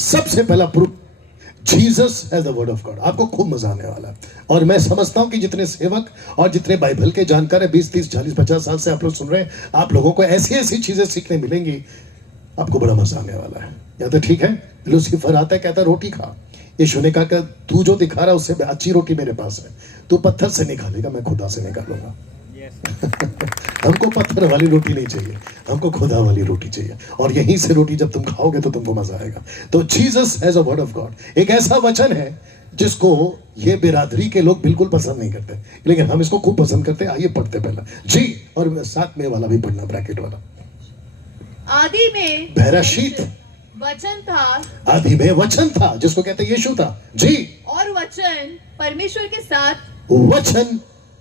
सबसे पहला proof, Jesus as the word of God. आपको खूब मजा आने वाला है। और मैं समझता हूं कि जितने सेवक और जितने बाइबल के जानकार है, 20, 30, 40, 50 साल से आप लोग सुन रहे हैं, आप लोगों को ऐसी ऐसी चीजें सीखने मिलेंगी, आपको बड़ा मजा आने वाला है। या तो ठीक है, लूसीफर आता है, कहता है रोटी खा। यीशु ने कहा तू जो दिखा रहा है उससे अच्छी रोटी मेरे पास है, तू पत्थर से निकालेगा, मैं खुदा से निकालूंगा। हमको पत्थर वाली रोटी नहीं चाहिए, हमको खुदा वाली रोटी चाहिए। और यहीं से रोटी जब तुम खाओगे तो तुमको मजा आएगा। तो Jesus as a word of God एक ऐसा वचन है जिसको ये बिरादरी के लोग बिल्कुल पसंद नहीं करते, लेकिन हम इसको खूब पसंद करते हैं। आइए पढ़ते पहला जी, और साथ में वाला भी पढ़ना, ब्रैकेट वाला। आदि में बहराशीत वचन था, आदि में वचन था, जिसको कहते हैं यीशु था जी। और वचन परमेश्वर के साथ, वचन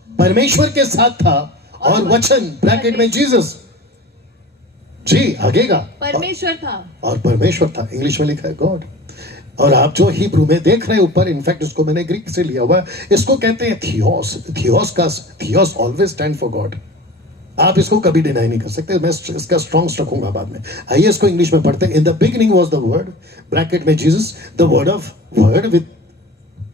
परमेश्वर के साथ था, और वचन ब्रैकेट में जीसस जी, आगेगा परमेश्वर था, और परमेश्वर था। इंग्लिश में लिखा है गॉड। और आप जो हिब्रू में देख रहे हैं ऊपर, इनफैक्ट इसको मैंने ग्रीक से लिया हुआ है, इसको कहते हैं theos. Theos always stand for God. आप इसको कभी डिनाई नहीं कर सकते। मैं इसका स्ट्रॉन्ग रखूंगा बाद में। आइए इसको इंग्लिश में पढ़ते हैं। In the beginning was the word, bracket में Jesus, the word of word with,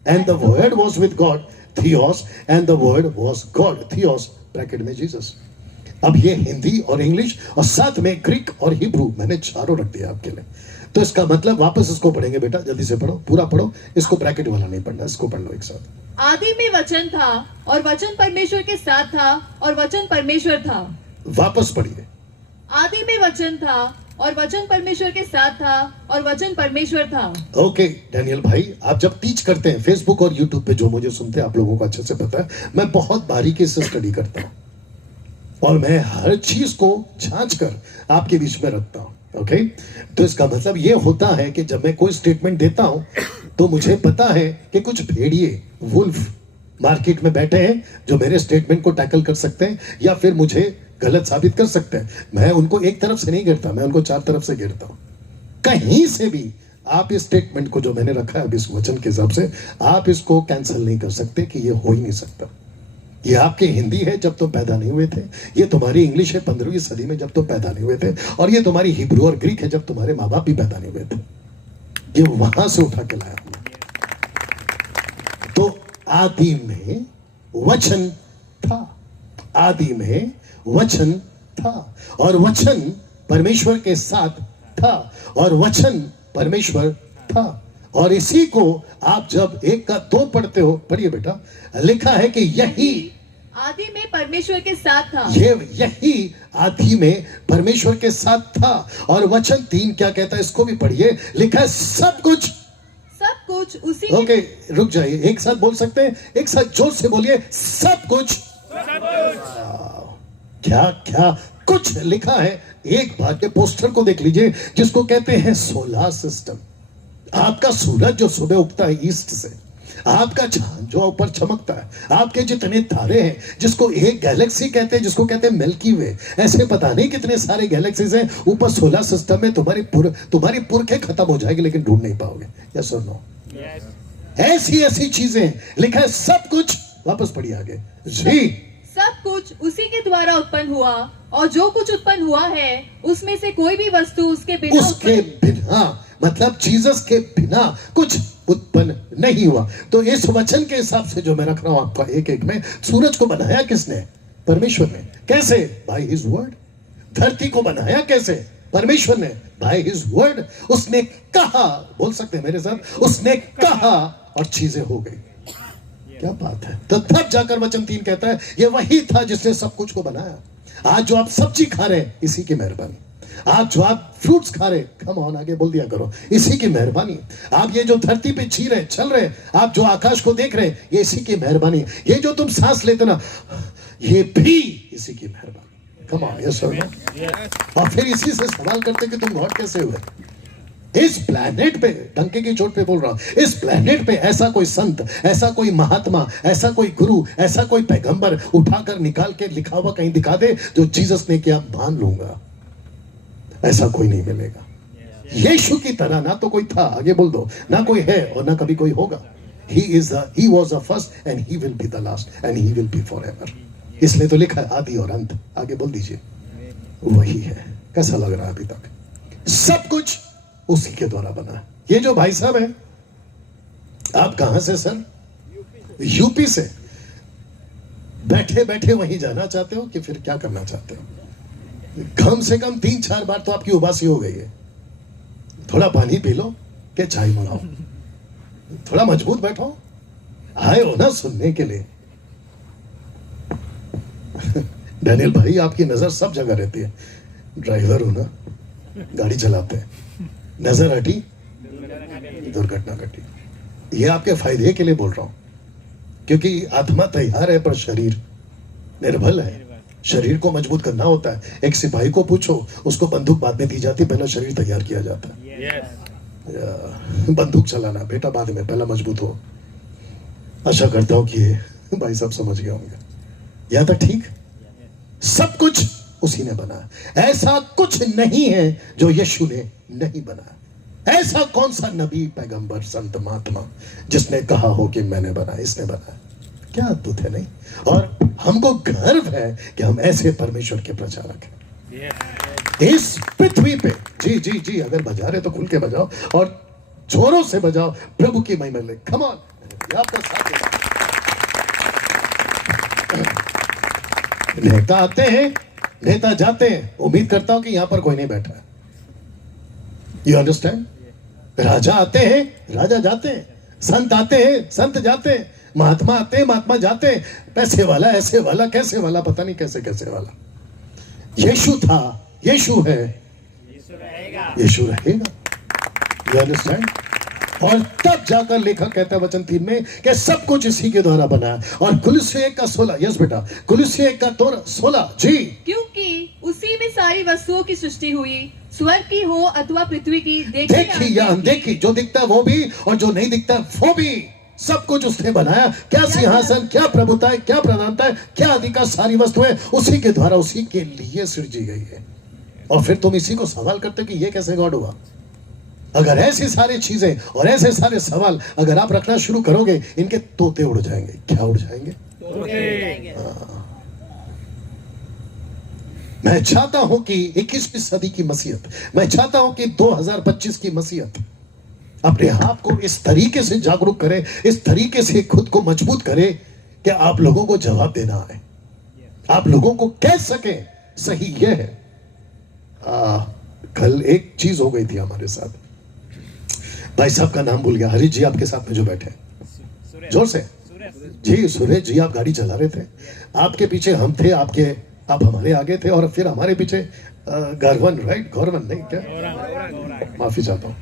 and the word was with God, theos, and the word was God, theos, bracket में जीसस। अब ये हिंदी और इंग्लिश और साथ में ग्रीक और हिब्रू मैंने चारों रख दिया आपके लिए। तो इसका मतलब, वापस इसको पढ़ेंगे बेटा, जल्दी से पढ़ो, पूरा पढ़ो, इसको ब्रैकेट वाला नहीं पढ़ना, इसको पढ़ लो एक साथ। आदि में वचन था, और वचन परमेश्वर के साथ था, और वचन परमेश्वर था। वापस पढ़िए। आदि में वचन था, और वचन परमेश्वर के साथ था, और वचन परमेश्वर था। ओके डैनियल भाई, आप जब टीच करते हैं फेसबुक और यूट्यूब पे, जो मुझे सुनते हैं आप लोगों को अच्छे से पता है, मैं बहुत बारीकी से स्टडी करता हूं और मैं हर चीज को जांच कर आपके बीच में रखता हूं। ओके, तो इसका मतलब ये होता है कि जब मैं कोई स्टेटमेंट देता हूं तो मुझे पता है कि कुछ भेड़िए, वुल्फ मार्केट में बैठे हैं जो मेरे स्टेटमेंट को टैकल कर सकते हैं या फिर मुझे गलत साबित कर सकते हैं। मैं उनको एक तरफ से नहीं गिरता, मैं उनको चार तरफ से गिरता हूं। कहीं से भी आप इस स्टेटमेंट को जो मैंने रखा है इस वचन के हिसाब से, आप इसको कैंसिल नहीं कर सकते कि ये हो ही नहीं सकता। ये आपके हिंदी है जब तुम पैदा नहीं हुए थे, ये तुम्हारी इंग्लिश है 15वीं सदी में जब तुम पैदा नहीं हुए थे, और ये तुम्हारी हिब्रू और ग्रीक है जब तुम्हारे माँ बाप भी पैदा नहीं हुए थे। ये वहां से उठा के लाया हमने। तो आदि में वचन था, आदि में वचन था, और वचन परमेश्वर के साथ था, और वचन परमेश्वर था। और इसी को आप जब 1 का 2 पढ़ते हो, पढ़िए बेटा, लिखा है कि यही आदि में परमेश्वर के साथ था, यही आदि में परमेश्वर के साथ था। और वचन 3 क्या कहता है, इसको भी पढ़िए, लिखा है सब कुछ उसी ओके, रुक जाइए, एक साथ बोल सकते हैं, एक साथ जोर से बोलिए, सब कुछ। क्या क्या कुछ लिखा है। एक बार के पोस्टर को देख लीजिए जिसको कहते हैं सोलर सिस्टम। आपका सूरज जो सुबह उगता है ईस्ट से, आपका चांद जो ऊपर चमकता है, आपके जितने तारे हैं जिसको एक गैलेक्सी कहते हैं, जिसको कहते हैं मिल्की वे, ऐसे पता नहीं कितने सारे गैलेक्सीज हैं ऊपर सोलर सिस्टम में। तुम्हारी पुरखें खत्म हो जाएगी लेकिन ढूंढ नहीं पाओगे। यस और नो? ऐसी ऐसी चीजें लिखा है सब कुछ। वापस पढ़िए आगे जी। सब कुछ उसी के द्वारा उत्पन्न हुआ, और जो कुछ उत्पन्न हुआ है उसमें से कोई भी वस्तु उसके बिना मतलब जीसस के बिना कुछ उत्पन्न नहीं हुआ। तो इस वचन के हिसाब से जो मैं रख रहा हूं आपका एक एक में, सूरज को बनाया किसने? परमेश्वर ने। कैसे? By his word. धरती को बनाया कैसे? परमेश्वर ने, बाय हिज वर्ड। उसने कहा, बोल सकते हैं मेरे साथ, उसने कहा और चीजें हो गई। क्या बात है। तो तब जाकर वचन 3 कहता है ये वही था जिसने सब कुछ को बनाया। आज जो आप सब्जी खा रहे हैं इसी की मेहरबानी। आज जो आप फ्रूट्स खा रहे, कम ऑन आगे बोल दिया करो, इसी की मेहरबानी। आप ये जो धरती पे जी रहे, चल रहे, आप जो आकाश को देख रहे, ये इसी की मेहरबानी। ये जो तुम सांस लेते ना, ये भी इसी की मेहरबानी। कम ऑन, यस और नो? और फिर इसी से सवाल करते कि तुम गॉड कैसे हुए? इस प्लेनेट पे, डंके की चोट पे बोल रहा हूं, इस प्लेनेट पे ऐसा कोई संत, ऐसा कोई महात्मा, ऐसा कोई गुरु, ऐसा कोई पैगंबर उठाकर निकाल के लिखा हुआ कहीं दिखा दे जो जीसस ने किया, मान लूंगा। ऐसा कोई नहीं मिलेगा। यीशु की तरह ना तो कोई था, आगे बोल दो, ना कोई है और ना कभी कोई होगा। he was the first and he will be the last and he will be forever। इसलिए तो लिखा है आदि और अंत। आगे बोल दीजिए, वही है। कैसा लग रहा है अभी तक? सब कुछ उसी के द्वारा बना है। ये जो भाई साहब है, आप कहां से सर? यूपी से। बैठे बैठे वहीं जाना चाहते हो कि फिर क्या करना चाहते हो? कम से कम 3-4 बार तो आपकी उबासी हो गई है। थोड़ा पानी पी लो कि चाय बनाओ, थोड़ा मजबूत बैठो। आए हो ना सुनने के लिए। डैनियल भाई, आपकी नजर सब जगह रहती है। ड्राइवर हो ना, गाड़ी चलाते हैं, नजर हटी दुर्घटना घटी। ये आपके फायदे के लिए बोल रहा हूं, क्योंकि आत्मा तैयार है पर शरीर निर्बल है। शरीर को मजबूत करना होता है। एक सिपाही को पूछो, उसको बंदूक बाद में दी जाती, पहला शरीर तैयार किया जाता है। बंदूक चलाना बेटा बाद में, पहला मजबूत हो। आशा करता हूं कि ये भाई साहब समझ गए होंगे। यहां तक ठीक? सब कुछ उसी ने बनाया। ऐसा कुछ नहीं है जो यीशु ने नहीं बनाया। ऐसा कौन सा नबी, पैगंबर, संत, महात्मा जिसने कहा हो कि मैंने बनाया? इसने बनाया। क्या अद्भुत है नहीं? और हमको गर्व है कि हम ऐसे परमेश्वर के प्रचारक हैं इस पृथ्वी पे। जी जी जी, अगर बजा रहे तो खुल के बजाओ और जोरों से बजाओ, प्रभु की महिमा ले। कम ऑन, आपका साथ दे। नेता आते हैं, नेता जाते हैं। उम्मीद करता हूं कि यहां पर कोई नहीं बैठा है। You understand? राजा आते हैं, राजा जाते हैं। संत आते हैं, संत जाते हैं। महात्मा आते हैं, महात्मा जाते हैं। पैसे वाला, ऐसे वाला, कैसे वाला, पता नहीं कैसे कैसे वाला। यीशु था, यीशु है, यीशु रहेगा। You understand? और तब जाकर लेखक कहता है वचन 3 में कि सब कुछ इसी के द्वारा बना है। और कुलुस्सियों 1:16, यस बेटा, कुलुस्सियों 1:16 जी। क्योंकि उसी में सारी वस्तुओं की सृष्टि हुई, स्वर्ग की हो अथवा पृथ्वी की, देखी या अनदेखी, जो दिखता है वो भी और जो नहीं दिखता वो भी, सब कुछ उसने बनाया। क्या सिंहासन, क्या प्रभुता है, क्या प्रधानता है, क्या अधिकार, सारी वस्तुएं उसी के द्वारा, उसी के लिए सृजी गई है। और फिर तुम इसी को सवाल करते हो कि ये कैसे गॉड हुआ? अगर ऐसी सारी चीजें और ऐसे सारे सवाल अगर आप रखना शुरू करोगे, इनके तोते उड़ जाएंगे। क्या उड़ जाएंगे? मैं चाहता हूं कि 21वीं सदी की मसीहत, मैं चाहता हूं कि 2025 की मसीहत अपने आप को इस तरीके से जागरूक करे, इस तरीके से खुद को मजबूत करे कि आप लोगों को जवाब देना है, आप लोगों को कह सके सही यह है। कल एक चीज हो गई थी हमारे साथ। भाई साहब का नाम भूल गया, हरीश जी आपके साथ में जो बैठे, जोर से जी, सुरेश जी, आप गाड़ी चला रहे थे, आपके पीछे हम थे, आप हमारे आगे थे, और फिर हमारे पीछे गौरवन, राइट? गौरवन नहीं, क्या, माफी चाहता हूं।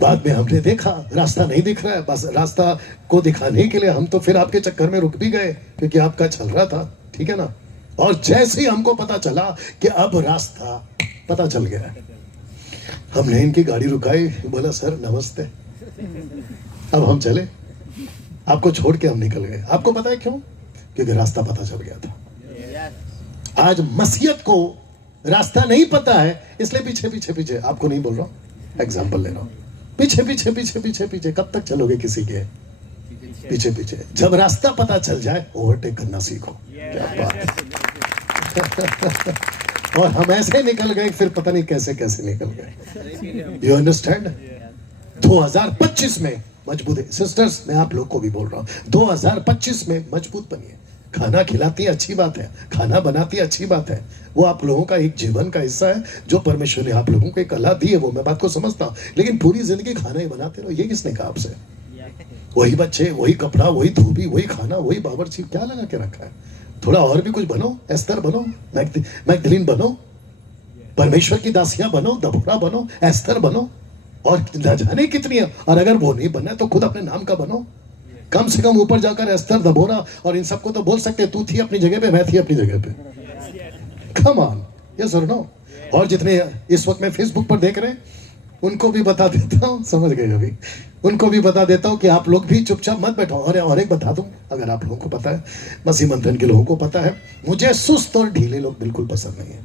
बाद में हमने देखा रास्ता नहीं दिख रहा है, बस रास्ता को दिखाने के लिए हम तो फिर आपके चक्कर में रुक भी गए, क्योंकि आपका चल रहा था, ठीक है ना? और जैसे ही हमको पता चला कि अब रास्ता पता चल गया है, हमने इनकी गाड़ी रुकाई, बोला सर नमस्ते, अब हम चले। आपको छोड़ के हम निकल गए। आपको पता है क्यों? क्योंकि रास्ता पता चल गया था। आज मसीहत को रास्ता नहीं पता है, इसलिए पीछे पीछे पीछे, आपको नहीं बोल रहा हूं, एग्जाम्पल ले रहा हूं, पीछे पीछे पीछे पीछे पीछे। कब तक चलोगे किसी के पीछे पीछे? जब रास्ता पता चल जाए, ओवरटेक करना सीखो। क्या बात है। और हम ऐसे निकल गए, फिर पता नहीं कैसे कैसे निकल गए। You understand? 2025 में मजबूत है। सिस्टर्स, मैं आप लोग को भी बोल रहा हूं, 2025 में मजबूत बनिए। खाना खिलाती है, अच्छी बात है, खाना बनाती है, अच्छी बात है, वो आप लोगों का एक जीवन का हिस्सा है जो परमेश्वर ने आप लोगों को एक कला दी है, वो मैं बात को समझता हूं। लेकिन पूरी जिंदगी खाना ही बनाते रहो, ये किसने कहा आपसे? वही बच्चे, वही कपड़ा, वही धोबी, वही खाना, वही बावर्ची, क्या लगा के रखा है? थोड़ा और भी कुछ बनो, एस्तर बनो, मैगदलीन बनो, परमेश्वर की दासियां बनो, दबोरा बनो, एस्तर बनो, और न जाने कितनी है। और अगर वो नहीं बना तो खुद अपने नाम का बनो। कम से कम ऊपर जाकर एस्तर, दबोरा और इन सबको तो बोल सकते, तू थी अपनी जगह पे, मैं थी अपनी जगह पे। कम ऑन, यस और नो? और जितने इस वक्त में फेसबुक पर देख रहे हैं, उनको भी बता देता हूं, समझ गए अभी, उनको भी बता देता हूं कि आप लोग भी चुपचाप मत बैठो। और एक बता दूं, अगर आप लोगों को पता है, मसीह मंथन के लोगों को पता है, मुझे सुस्त और ढीले लोग बिल्कुल पसंद नहीं है।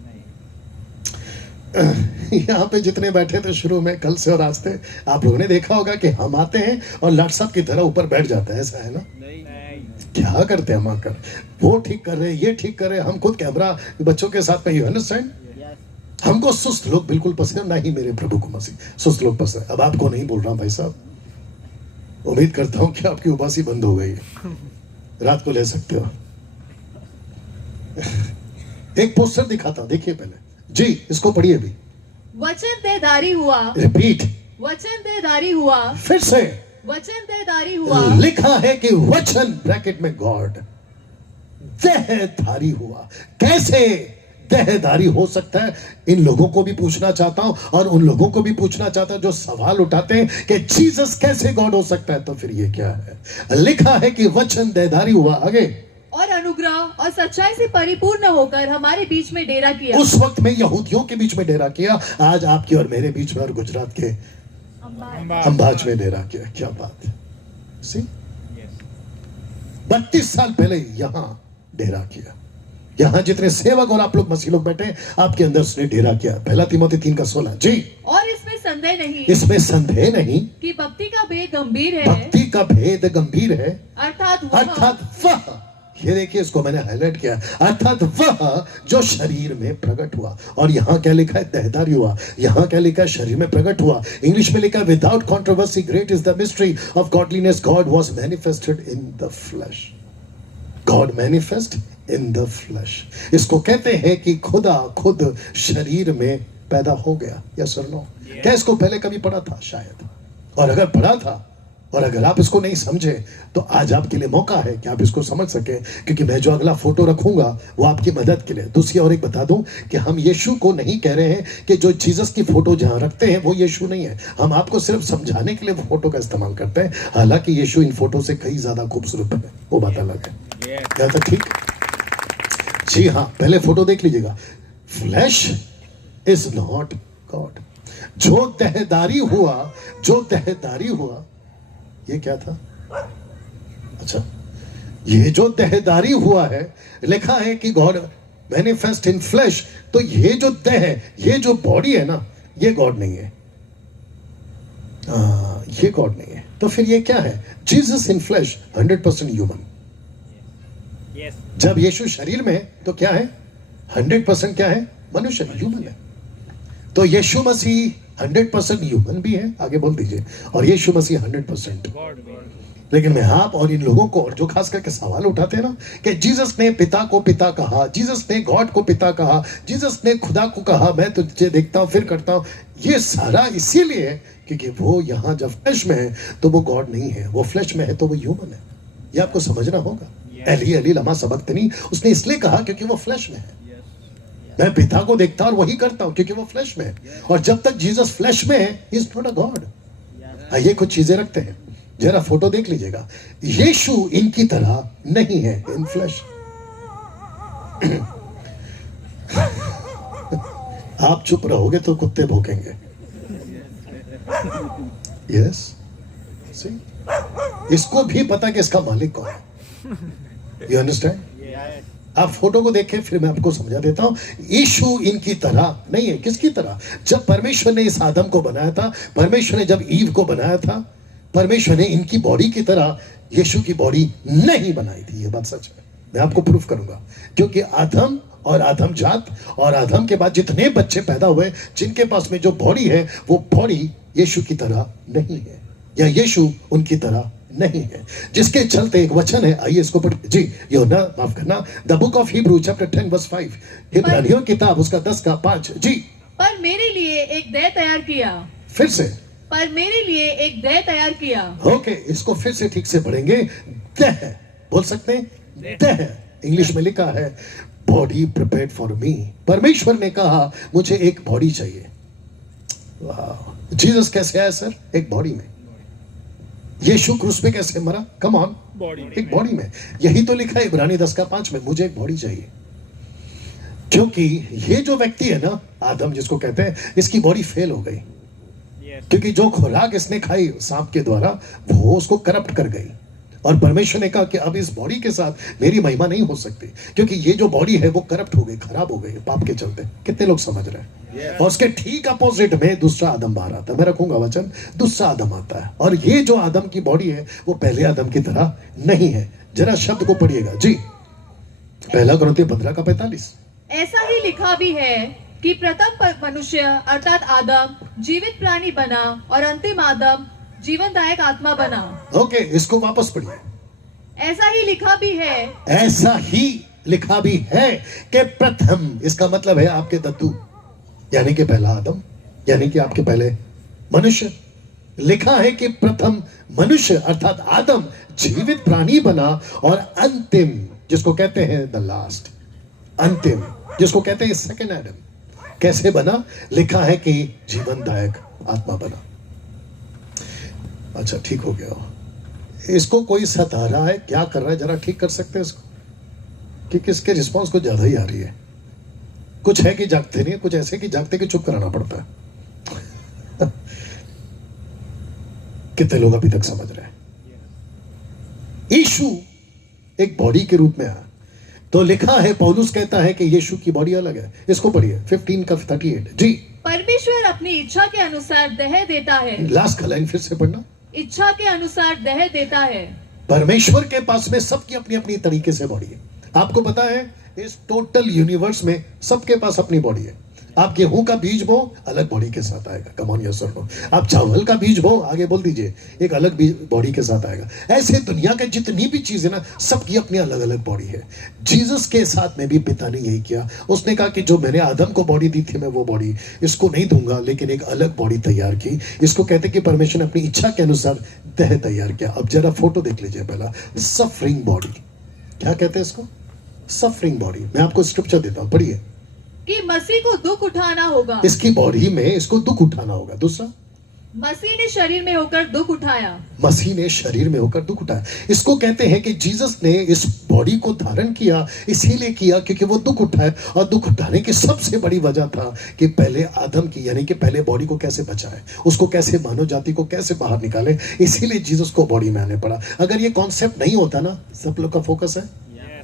यहाँ पे जितने बैठे थे शुरू में, कल से और आज से, आप लोगों ने देखा होगा कि हम आते हैं और लाट साहब की तरह ऊपर बैठ जाते हैं, ऐसा है ना? क्या करते हैं हम आकर? वो ठीक कर रहे, ये ठीक कर रहे, हम खुद कैमरा बच्चों के साथ में। You understand? हमको सुस्त लोग बिल्कुल पसंद है, ना ही मेरे प्रभु को मसीह सुस्त लोग पसंद है। अब आपको नहीं बोल रहा हूं भाई साहब, उम्मीद करता हूं कि आपकी उबासी बंद हो गई है, रात को ले सकते हो। एक पोस्टर दिखाता, देखिए पहले जी, इसको पढ़िए भी। वचन देहधारी हुआ, रिपीट, वचन देहधारी हुआ, फिर से वचन देहधारी हुआ। लिखा है कि वचन ब्रैकेट में गॉड देहधारी हुआ। कैसे देहधारी हो सकता है, इन लोगों को भी पूछना चाहता हूं और उन लोगों को भी पूछना चाहता हूं जो सवाल उठाते हैं कि जीसस कैसे गॉड हो सकता है। तो फिर ये क्या है? लिखा है कि वचन देहधारी हुआ, आगे, और अनुग्रह और सच्चाई से परिपूर्ण होकर हमारे बीच में डेरा किया। उस वक्त में यहूदियों के बीच में डेरा किया, आज आपके और मेरे बीच में और गुजरात के अंबाज में डेरा किया। क्या बात है। सी 32 साल पहले यहां डेरा किया। यहां जितने सेवक और आप लोग मसीह लोग बैठे, आपके अंदर उसने डेरा किया। पहला तीमुथी 3:16 जी। और इसमें संदेह नहीं, इसमें संदेह नहीं कि भक्ति का भेद गंभीर है, भक्ति का भेद गंभीर है, अर्थात वह, ये देखिए इसको मैंने हाईलाइट किया, अर्थात वह जो शरीर में प्रकट हुआ। और यहां क्या लिखा है? देहधारी हुआ। यहां क्या लिखा है? शरीर में प्रकट हुआ। इंग्लिश में लिखा है without controversy great is the mystery of godliness, God was manifested in the flash. God manifest in the flash. इसको कहते हैं कि खुदा खुद शरीर में पैदा हो गया। यस और नो? क्या इसको पहले कभी पढ़ा था? शायद। और अगर पढ़ा था और अगर आप इसको नहीं समझे तो आज आपके लिए मौका है कि आप इसको समझ सके, क्योंकि मैं जो अगला फोटो रखूंगा वो आपकी मदद के लिए। दूसरी और एक बता दूं कि हम यीशु को नहीं कह रहे हैं कि जो जीसस की फोटो जहां रखते हैं वो यीशु नहीं है। हम आपको सिर्फ समझाने के लिए वो फोटो का इस्तेमाल करते हैं। हालांकि यीशु इन फोटो से कहीं ज्यादा खूबसूरत है, वो बात अलग है। क्या था? ठीक, जी हाँ, पहले फोटो देख लीजिएगा। Flash is not God. जो देहधारी हुआ, जो देहधारी हुआ, ये क्या था? अच्छा, ये जो देहधारी हुआ है, लिखा है कि गॉड मैनिफेस्ट इन फ्लैश। तो ये जो देह, ये जो बॉडी है ना, ये गॉड नहीं है। ये गॉड नहीं है। तो फिर ये क्या है? Jesus in flash 100% human. जब यीशु शरीर में है तो क्या है? 100% क्या है? मनुष्य, ह्यूमन है। तो यीशु मसीह 100% ह्यूमन भी है, आगे बोल दीजिए, और यीशु मसीह 100%। लेकिन मैं आप और इन लोगों को, और जो खास करके सवाल उठाते हैं ना कि जीसस ने पिता को पिता कहा, जीसस ने गॉड को पिता कहा, जीसस ने खुदा को कहा मैं तुझे देखता हूं फिर करता हूं, ये सारा इसीलिए है क्योंकि वो यहां जब फ्लैश में है तो वो गॉड नहीं है, वो फ्लैश में है तो वो ह्यूमन है। ये आपको समझना होगा। एली एली लमा सबक्तनी, उसने इसलिए कहा क्योंकि वो फ्लैश में है। मैं पिता को देखता और वही करता हूं क्योंकि वो फ्लैश में है। और जब तक जीसस फ्लैश में है, he is not a God. आइए कुछ चीजें रखते हैं, जरा फोटो देख लीजिएगा। यीशु इनकी तरह नहीं है इन फ्लैश। आप चुप रहोगे तो कुत्ते भौंकेंगे। यस, इसको भी पता कि इसका मालिक कौन है। You understand? आप फोटो को देखें, फिर मैं आपको समझा देता हूं। यीशु इनकी तरह नहीं है। किसकी तरह? जब परमेश्वर ने इस आदम को बनाया था, परमेश्वर ने जब ईव को बनाया था, परमेश्वर ने इनकी बॉडी की तरह यीशु की बॉडी नहीं बनाई थी। ये बात सच है, मैं आपको प्रूफ करूंगा। क्योंकि आदम और आदम जात और आदम के बाद जितने बच्चे पैदा हुए, जिनके पास में जो बॉडी है, वो बॉडी यीशु की तरह नहीं है, या यीशु उनकी तरह नहीं है। जिसके चलते एक वचन है, आइए इसको पढ़ जी। यूहन्ना, माफ करना, the book of Hebrew chapter 10 verse 5, इब्रानियों किताब उसका 10:5 जी। पर मेरे लिए एक देह तैयार किया। फिर से, पर मेरे लिए एक देह तैयार किया। ओके, इसको फिर से ठीक से पढ़ेंगे। देह बोल सकते हैं? देह इंग्लिश में लिखा है बॉडी प्रिपेयर्ड फॉर मी। परमेश्वर ने कहा मुझे एक बॉडी चाहिए। वाह, जीसस कैसे आया सर? एक बॉडी में। यीशु क्रूस पे कैसे मरा? कम ऑन, एक बॉडी में। यही तो लिखा है इब्रानी 10:5 में, मुझे एक बॉडी चाहिए। क्योंकि ये जो व्यक्ति है ना, आदम जिसको कहते हैं, इसकी बॉडी फेल हो गई। क्योंकि जो खुराक इसने खाई सांप के द्वारा, वो उसको करप्ट कर गई। और परमेश्वर ने कहा कि अब इस बॉडी के साथ मेरी महिमा नहीं हो सकती, क्योंकि ये जो बॉडी है वो करप्ट हो गई, खराब हो गई पाप के चलते। कितने लोग समझ रहे हैं? और उसके ठीक अपोजिट में दूसरा आदम बाहर आता है। मैं रखूंगा वचन, दूसरा आदम आता है। और ये जो आदम की बॉडी है वो पहले आदम की तरह नहीं है। जरा शब्द को पढ़िएगा जी। 1 कुरिन्थियों 15:45। ऐसा ही लिखा भी है कि प्रथम मनुष्य अर्थात आदम जीवित प्राणी बना और अंतिम आदम जीवनदायक आत्मा बना। ओके, इसको वापस पढ़िए। ऐसा ही लिखा भी है, ऐसा ही लिखा भी है कि प्रथम, इसका मतलब है आपके दद्दू, यानी कि पहला आदम, यानी कि आपके पहले मनुष्य। लिखा है कि प्रथम मनुष्य अर्थात आदम जीवित प्राणी बना और अंतिम, जिसको कहते हैं द लास्ट, अंतिम, जिसको कहते हैं सेकंड एडम, कैसे बना? लिखा है कि जीवनदायक आत्मा बना। अच्छा, ठीक हो गया। इसको कोई सता रहा है, क्या कर रहा है, जरा ठीक कर सकते हैं इसको, कि किसके रिस्पॉन्स को ज्यादा ही आ रही है। कुछ है कि जागते नहीं, कुछ ऐसे कि जागते कि चुप कराना पड़ता है। कितने लोग अभी तक समझ रहे हैं? यीशु एक बॉडी के रूप में आया, तो लिखा है, पौलुस कहता है कि यीशु की बॉडी अलग है। इसको पढ़िए 15 का 38 जी। परमेश्वर अपनी इच्छा के अनुसार देह देता है। लास्ट का लाइन फिर से पढ़ना। इच्छा के अनुसार देह देता है। परमेश्वर के पास में सबकी अपनी अपनी तरीके से बॉडी है। आपको पता है, इस टोटल यूनिवर्स में सबके पास अपनी बॉडी है। आप गेहूं का बीज बो, अलग बॉडी के साथ आएगा। कम ऑन, यस और नो। आप चावल का बीज बो, आगे बोल दीजिए, एक अलग बॉडी के साथ आएगा। ऐसे दुनिया के जितनी भी चीजें ना, सबकी अपनी अलग अलग बॉडी है। जीसस के साथ में भी पिता ने यही किया। उसने कहा कि जो मैंने आदम को बॉडी दी थी, मैं वो बॉडी इसको नहीं दूंगा, लेकिन एक अलग बॉडी तैयार की। इसको कहते कि परमेश्वर ने अपनी इच्छा के अनुसार देह तैयार किया। अब जरा फोटो देख लीजिए पहला, सफरिंग बॉडी। क्या कहते हैं इसको? Suffering body. मैं आपको स्क्रिप्चर देता हूं, पढ़िए। कि मसीह को दुख उठाना होगा। इसकी बॉडी में इसको दुख उठाना होगा। दूसरा, मसीह ने शरीर में होकर दुख उठाया। मसीह ने शरीर में होकर दुख उठाया। इसको कहते हैं कि जीसस ने इस बॉडी को धारण किया, इसीलिए किया क्योंकि वो दुख उठाए। और दुख उठाने की सबसे बड़ी वजह था कि पहले आदम की, यानी कि पहले बॉडी को कैसे बचाए, उसको कैसे, मानव जाति को कैसे बाहर निकाले। इसीलिए जीसस को बॉडी में आने पड़ा। अगर ये कॉन्सेप्ट नहीं होता ना, सब लोग का फोकस है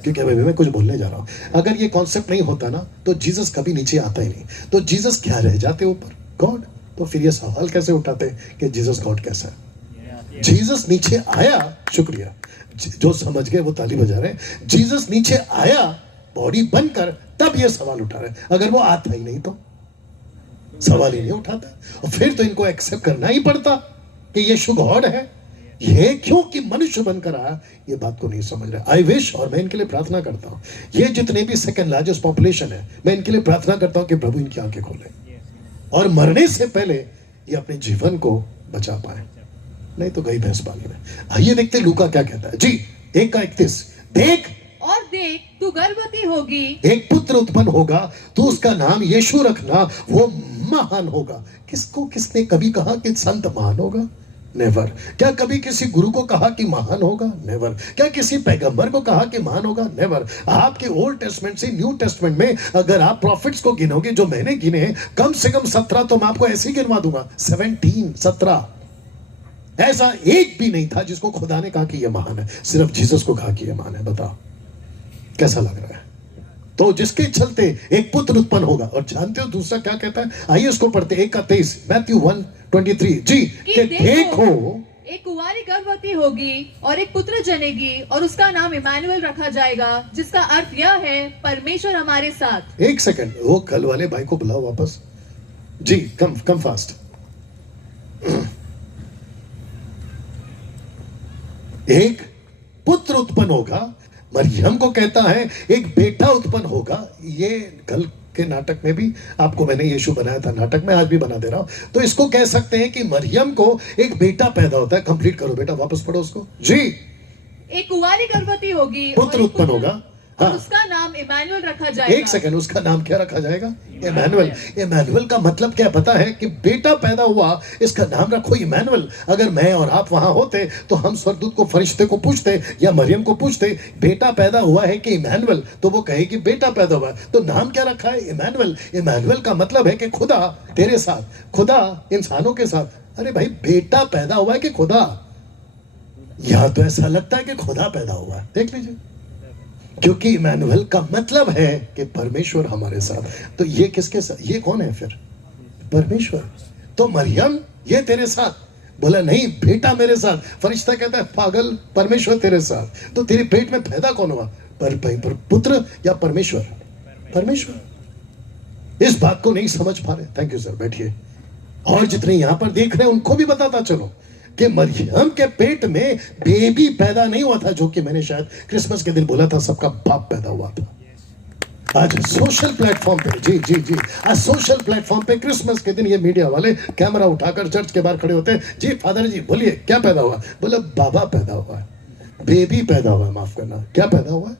क्योंकि अभी मैं कुछ बोलने जा रहा हूं। अगर ये कॉन्सेप्ट नहीं होता ना, तो जीसस कभी नीचे आता ही नहीं। तो जीसस क्या रह जाते ऊपर? गॉड। तो फिर ये सवाल कैसे उठाते कि जीसस गॉड कैसा है? जीसस नीचे आया, शुक्रिया, जो समझ गए वो ताली बजा रहे हैं। जीसस नीचे आया बॉडी बनकर, तब ये सवाल उठा रहे हैं। अगर वो आता ही नहीं तो सवाल ही नहीं उठाता। और फिर तो इनको एक्सेप्ट करना ही पड़ता कि यीशु गॉड है। ये क्योंकि मनुष्य बनकर आया, ये बात को नहीं समझ रहा। आई विश, और मैं इनके लिए प्रार्थना करता हूं, ये जितने भी सेकंड लार्जेस्ट पॉपुलेशन है, मैं इनके लिए प्रार्थना करता हूं कि प्रभु इनकी आंखें खोले और मरने से पहले ये अपने जीवन को बचा पाए, नहीं तो गई भैंस पानी में। आइए देखते लूका क्या कहता है जी। 1:31। देख, और देख, तू गर्भवती होगी, एक पुत्र उत्पन्न होगा, तू उसका नाम यीशु रखना, वो महान होगा। किसको, किसने कभी कहा कि संत महान होगा? नेवर। क्या कभी किसी गुरु को कहा कि महान होगा? नेवर। क्या किसी पैगंबर को कहा कि महान होगा? नेवर। आपके ओल्ड टेस्टमेंट से न्यू टेस्टमेंट में अगर आप प्रॉफिट्स को गिनोगे, जो मैंने गिने हैं, कम से कम 17, तो मैं आपको ऐसे ही गिनवा दूंगा, 17। ऐसा एक भी नहीं था जिसको खुदा ने कहा कि यह महान है। सिर्फ जीसस को कहा कि यह महान है। बताओ कैसा लग रहा है? तो जिसके चलते एक पुत्र उत्पन्न होगा। और जानते हो दूसरा क्या कहता है? आइए उसको पढ़ते। 1:23, मैथ्यू 1:23 जी। कि देखो, एक कुंवारी गर्भवती होगी और एक पुत्र जनेगी और उसका नाम इमानुएल रखा जाएगा, जिसका अर्थ यह है परमेश्वर हमारे साथ। एक सेकंड, वो कल वाले भाई को बुलाओ वापस जी। Come fast. एक पुत्र उत्पन्न होगा, मरियम को कहता है एक बेटा उत्पन्न होगा। ये कल के नाटक में भी आपको मैंने यीशु बनाया था, नाटक में आज भी बना दे रहा हूं। तो इसको कह सकते हैं कि मरियम को एक बेटा पैदा होता है। कंप्लीट करो बेटा, वापस पढ़ो उसको जी। एक कुंवारी गर्भवती होगी, पुत्र उत्पन्न होगा, हाँ। उसका नाम इमानुएल रखा जाएगा। एक सेकंड, उसका नाम क्या रखा जाएगा? इमानुएल। इमानुएल का मतलब क्या पता है? कि बेटा पैदा हुआ, इसका नाम रखो इमानुएल। अगर मैं और आप वहां होते तो हम स्वर्गदूत को, फरिश्ते को पूछते या मरियम को पूछते, बेटा पैदा हुआ है कि इमानुएल, तो वो कहे कि बेटा पैदा हुआ है। तो नाम क्या रखा है? इमानुएल। इमानुएल का मतलब है कि खुदा तेरे साथ, खुदा इंसानों के साथ। अरे भाई, बेटा पैदा हुआ है कि खुदा? यहां तो ऐसा लगता है कि खुदा पैदा हुआ है। देख लीजिए, क्योंकि इमानुएल का मतलब है कि परमेश्वर हमारे साथ। तो ये किसके साथ? ये कौन है फिर? परमेश्वर। तो मरियम ये तेरे साथ, बोला नहीं बेटा मेरे साथ। फरिश्ता कहता है पागल, परमेश्वर तेरे साथ। तो तेरे पेट में पैदा कौन हुआ? पर पुत्र या परमेश्वर? परमेश्वर। इस बात को नहीं समझ पा रहे। थैंक यू सर, बैठिए। और जितने यहां पर देख रहे हैं उनको भी बताता चलो कि मरियम के पेट में बेबी पैदा नहीं हुआ था, जो कि मैंने शायद क्रिसमस के दिन बोला था, सबका बाप पैदा हुआ था। आज सोशल प्लेटफॉर्म पे, जी जी जी, आज सोशल प्लेटफॉर्म पे क्रिसमस के दिन ये मीडिया वाले कैमरा उठाकर चर्च के बाहर खड़े होते हैं। जी फादर जी बोलिए क्या पैदा हुआ? बोले बाबा पैदा हुआ है, बेबी पैदा हुआ है, माफ करना, क्या पैदा हुआ है?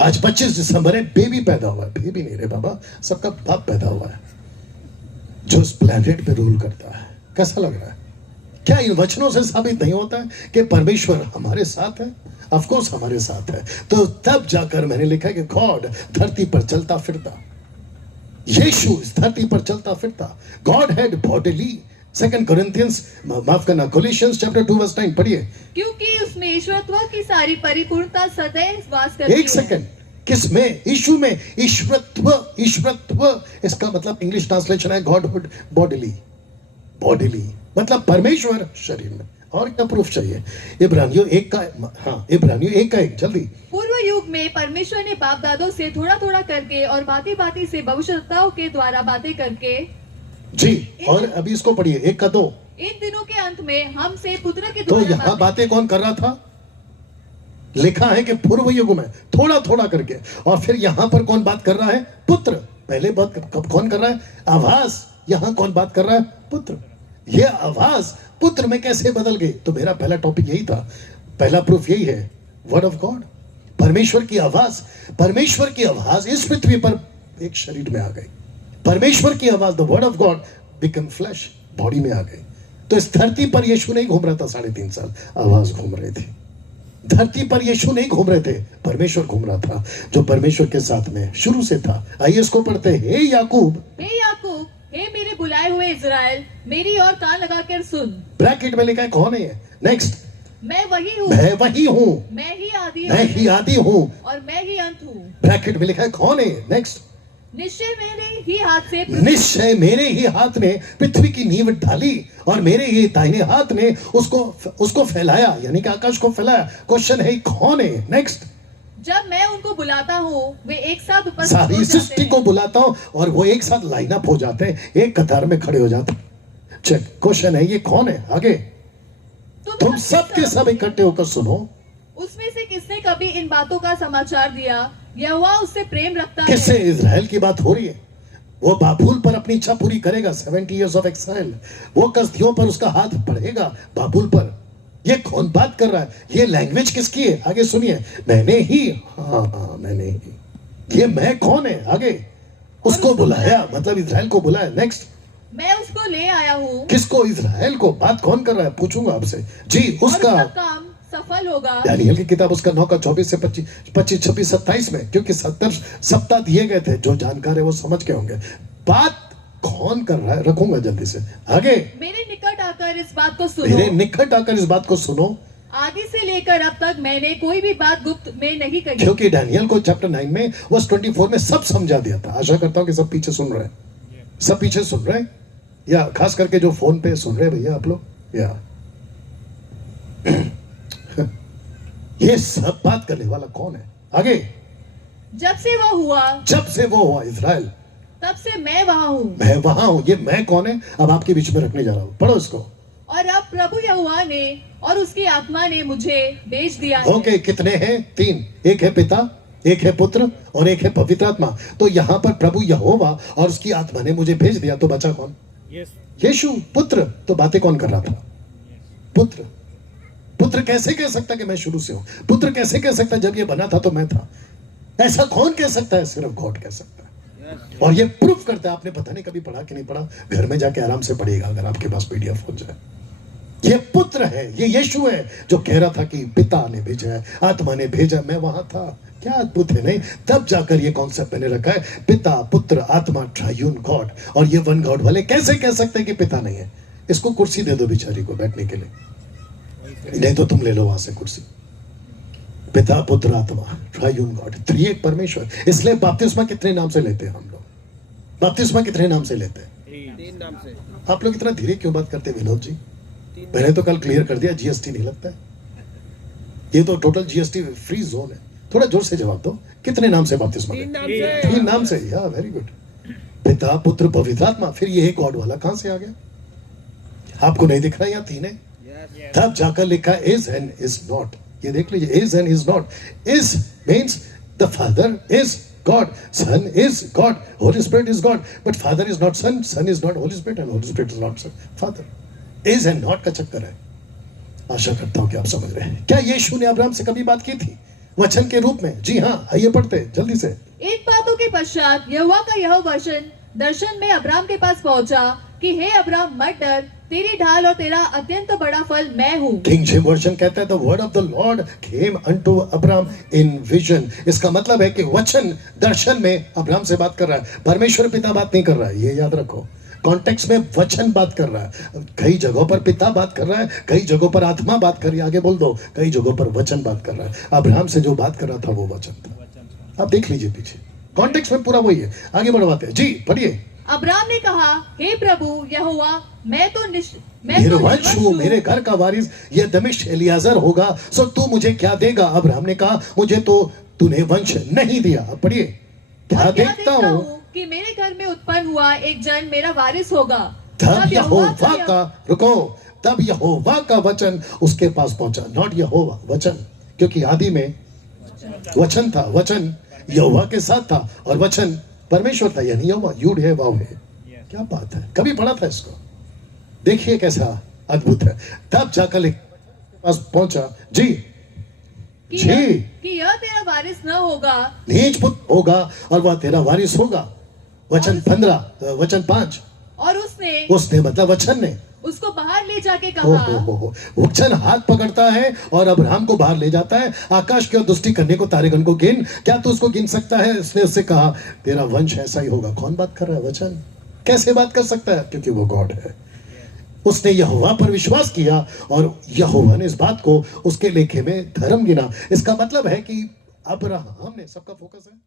आज 25 दिसंबर है, बेबी पैदा हुआ है। बेबी नहीं रे बाबा, सबका बाप पैदा हुआ है, जो इस प्लेनेट पे रूल करता है। कैसा लग रहा है? क्या इन वचनों से साबित नहीं होता है कि परमेश्वर हमारे साथ है? ऑफ कोर्स हमारे साथ है। तो तब जाकर मैंने लिखा कि गॉड धरती पर चलता फिरता, यीशु इस धरती पर चलता फिरता, गॉड हैड बॉडीली। 2 कोरिंथियंस, माफ करना, कोलोसियंस चैप्टर 2 वर्स 9 पढ़िए। क्योंकि उसमें ईश्वरत्व की सारी परिपूर्णता सदैव वास करती है। एक सेकंड, किसमें? यीशु में ईश्वरत्व। ईश्वरत्व इसका मतलब इंग्लिश ट्रांसलेशन है गॉडहुड बॉडीली। बॉडीली मतलब परमेश्वर शरीर में। और क्या प्रूफ चाहिए? इब्रानियों 1 का, हाँ इब्रानियों 1 का 1 जल्दी। पूर्व युग में परमेश्वर ने बाप दादों से थोड़ा थोड़ा करके और बाती बाती से भविष्यवक्ताओं के द्वारा बातें करके, जी, और अभी इसको पढ़िए 1 का 2। इन दिनों के अंत में हमसे पुत्र के तो द्वारा यहाँ बातें कौन कर रहा था? लिखा है कि पूर्व युग में थोड़ा थोड़ा करके, और फिर यहां पर कौन बात कर रहा है? पुत्र। पहले बात कब कौन कर रहा है? आवाज। यहां कौन बात कर रहा है? पुत्र। यह आवाज पुत्र में कैसे बदल गई? तो मेरा पहला टॉपिक यही था, पहला प्रूफ यही है, वर्ड ऑफ गॉड, परमेश्वर की आवाज। परमेश्वर की आवाज इस पृथ्वी पर एक शरीर में आ गई। परमेश्वर की आवाज, the word of God become flash, body में आ गई। तो इस धरती पर यीशु नहीं घूम रहा था 3.5 साल, आवाज घूम रही थी। धरती पर यीशु नहीं घूम रहे थे, परमेश्वर घूम रहा था, जो परमेश्वर के साथ में शुरू से था। आइए इसको पढ़ते हैं। हे याकूब, हे मेरे बुलाए हुए इज़राइल, मेरी ओर कान लगाकर सुन। ब्रैकेट में लिखा है कौन है ये? नेक्स्ट, मैं वही हूँ, मैं वही हूँ, मैं ही आदि मैं ही आदि हूँ, और मैं ही अंत हूँ। ब्रैकेट में लिखा है कौन है? नेक्स्ट, निश्चय मेरे ही हाथ से निश्चय मेरे ही हाथ ने पृथ्वी की नींव ढाली, और मेरे ही दाहिने हाथ ने उसको फैलाया, यानी कि आकाश को फैलाया। क्वेश्चन है कौन है? नेक्स्ट, जब मैं उनको बुलाता हूँ वे एक साथ उपस्थित सारी हो जाते सृष्टि हैं। को बुलाता हूँ और वो एक साथ लाइन अप हो जाते हैं, एक कतार में खड़े हो जाते हैं। चेक, क्वेश्चन है ये कौन है? आगे, तुम सब के सब इकट्ठे होकर सुनो। उसमें से किसने कभी इन बातों का समाचार दिया? यहोवा उससे प्रेम रखता है। किससे? इजराइल की बात हो रही है। वो बाबुल पर अपनी इच्छा पूरी करेगा, 70 years ऑफ एक्साइल। वो कसदियों पर उसका हाथ बढ़ेगा, बाबुल पर। ये कौन बात कर रहा है? ये लैंग्वेज किसकी है? आगे सुनिए, मैंने ही, हाँ मैंने ही। ये मैं कौन है? आगे, उसको बुलाया, मतलब इजराइल को बुलाया। नेक्स्ट, मैं उसको ले आया हूँ। किसको? इजराइल को। बात कौन कर रहा है? पूछूंगा आपसे जी। उसका काम सफल होगा। दानियल की किताब उसका 9 का 24 से 25, 26, 27 में, क्योंकि 70 सप्ताह दिए गए थे। जो जानकार है वो समझ के होंगे बात कौन कर रहा है। रखूंगा जल्दी से। आगे, मेरे निकट आकर इस बात को सुनो। मेरे निकट आकर इस बात को सुनो। आदि से लेकर अब तक मैंने कोई भी बात गुप्त में नहीं कही। क्योंकि दानियल को चैप्टर 9 में वर्स 24 में सब समझा दिया था। आशा करता हूं कि सब पीछे सुन रहे हैं, सब पीछे सुन रहे हैं, या खास करके जो फोन पे सुन रहे हैं भैया आप लोग, या ये सब बात करने वाला कौन है? आगे, जब से वो हुआ इजराइल, तब से मैं वहां हूँ। मैं वहां हूं। ये मैं कौन है? अब आपके बीच में रखने जा रहा हूं, पढ़ो इसको। और अब प्रभु यहोवा ने और उसकी आत्मा ने मुझे भेज दिया है। ओके, कितने हैं? 3, एक है पिता, एक है पुत्र और एक है पवित्र आत्मा। तो यहाँ पर प्रभु यहोवा और उसकी आत्मा ने मुझे भेज दिया। तो बचा कौन? यीशु। पुत्र। तो बातें कौन कर रहा था? पुत्र। पुत्र कैसे कह सकता कि मैं शुरू से हूं? पुत्र कैसे कह सकता जब ये बना था तो मैं था? ऐसा कौन कह सकता है? सिर्फ गॉड कह सकता है। और ये प्रूफ करता है, आपने पता नहीं कभी पढ़ा कि नहीं पढ़ा, घर में जाके आराम से पढ़िएगा अगर आपके पास पीडीएफ हो जाए। ये पुत्र है, ये यीशु है जो कह रहा था कि पिता ने भेजा है, आत्मा ने भेजा, मैं वहां था। क्या अद्भुत है नहीं? तब जाकर ये कॉन्सेप्ट मैंने रखा है, पिता पुत्र आत्मा ट्रायून गॉड। और ये वन गॉड वाले कैसे कह सकते हैं कि पिता नहीं है? इसको कुर्सी दे दो बेचारी को बैठने के लिए, नहीं तो तुम ले लो वहां से कुर्सी। पिता पुत्र आत्मा ट्रायून गॉड, त्रिएक परमेश्वर। इसलिए बपतिस्मा कितने नाम से लेते हैं हम लोग? बपतिस्मा कितने नाम से लेते हैं? 3 नाम से। आप लोग इतना धीरे क्यों बात करते हैं विनोद जी? मैंने तो कल क्लियर कर दिया, जीएसटी नहीं लगता है। ये तो टोटल जीएसटी फ्री जोन है। थोड़ा जोर से जवाब दो, कितने नाम से बपतिस्मा? 3 नाम से। 3 नाम से। या वेरी गुड। पिता पुत्र पवित्र आत्मा। फिर ये गॉड वाला कहां से आ गया? आपको नहीं दिख रहा यहाँ तीन है? तब जाकर लिखा इज एंड इज नॉट। ये देख लीजिए, is and is not. Is means the father is God, son is God, holy spirit is God, but father is not son, son is not holy spirit and holy spirit is not father. Is and not का चक्कर है। आशा करता हूं कि आप समझ रहे हैं। क्या यीशु ने अब्राहम से कभी बात की थी वचन के रूप में? जी हाँ, आइए पढ़ते जल्दी से। इन बातों के पश्चात यहोवा का यह वचन दर्शन में अब्राम के पास पहुंचा कि हे अब्राम मत डर, तेरी ढाल और तेरा अत्यंत बड़ा फल मैं हूँ। किंग जेम्स वर्जन कहता है the word of the Lord came unto Abram in vision. इसका मतलब है कि वचन दर्शन में अब्राम से बात कर रहा है, परमेश्वर पिता बात नहीं कर रहा है। ये याद रखो, कॉन्टेक्स्ट में वचन बात कर रहा है। कई जगहों पर पिता बात कर रहा है, कई जगहों पर आत्मा बात कर रही है, आगे बोल दो, कई जगहों पर वचन बात कर रहा है। अब्राहम से जो बात कर रहा था वो वचन था। आप देख लीजिए पीछे, कॉन्टेक्स्ट में पूरा वही है। आगे बढ़वाते हैं जी, पढ़िए। अब्राम ने कहा, हे प्रभु यहोवा, मैं तो निर्वंश हूँ, मेरे घर का वारिस यह दमिश्क एलियाजर होगा, सो तू मुझे क्या देगा? अब्राहम ने कहा, मुझे तो तूने वंश नहीं दिया। अब पढ़िए, क्या देखता हूँ कि मेरे घर में उत्पन्न हुआ एक जन मेरा वारिस होगा। तब यहोवा का, रुको, तब यहोवा का वचन उसके पास पहुंचा। नॉट यहोवा, वचन, क्योंकि आदि में वचन था, वचन यहोवा के साथ था और वचन परमेश्वर था, यानी यहोवा, यूड है वाव है। क्या बात है, कभी पढ़ा था इसको? देखिए कैसा अद्भुत है। तब जाकर पास पहुंचा जी कि यह तेरा वारिस न होगा, नीच पुत्र होगा और वह तेरा वारिस होगा। वचन 15, वचन 5। और उसने मतलब वचन ने उसको बाहर ले जाके कहा। वचन हाथ पकड़ता है और अब्राहम को बाहर ले जाता है। आकाश की ओर दृष्टि करने को तारेगण को गिन, क्या तू उसको गिन सकता है? उसने उससे कहा तेरा वंश ऐसा ही होगा। कौन बात कर रहा है? वचन। कैसे बात कर सकता है? क्योंकि वो गॉड है। उसने यहोवा पर विश्वास किया और यहोवा ने इस बात को उसके लेखे में धर्म गिना। इसका मतलब है कि अब्राहम ने, सबका फोकस है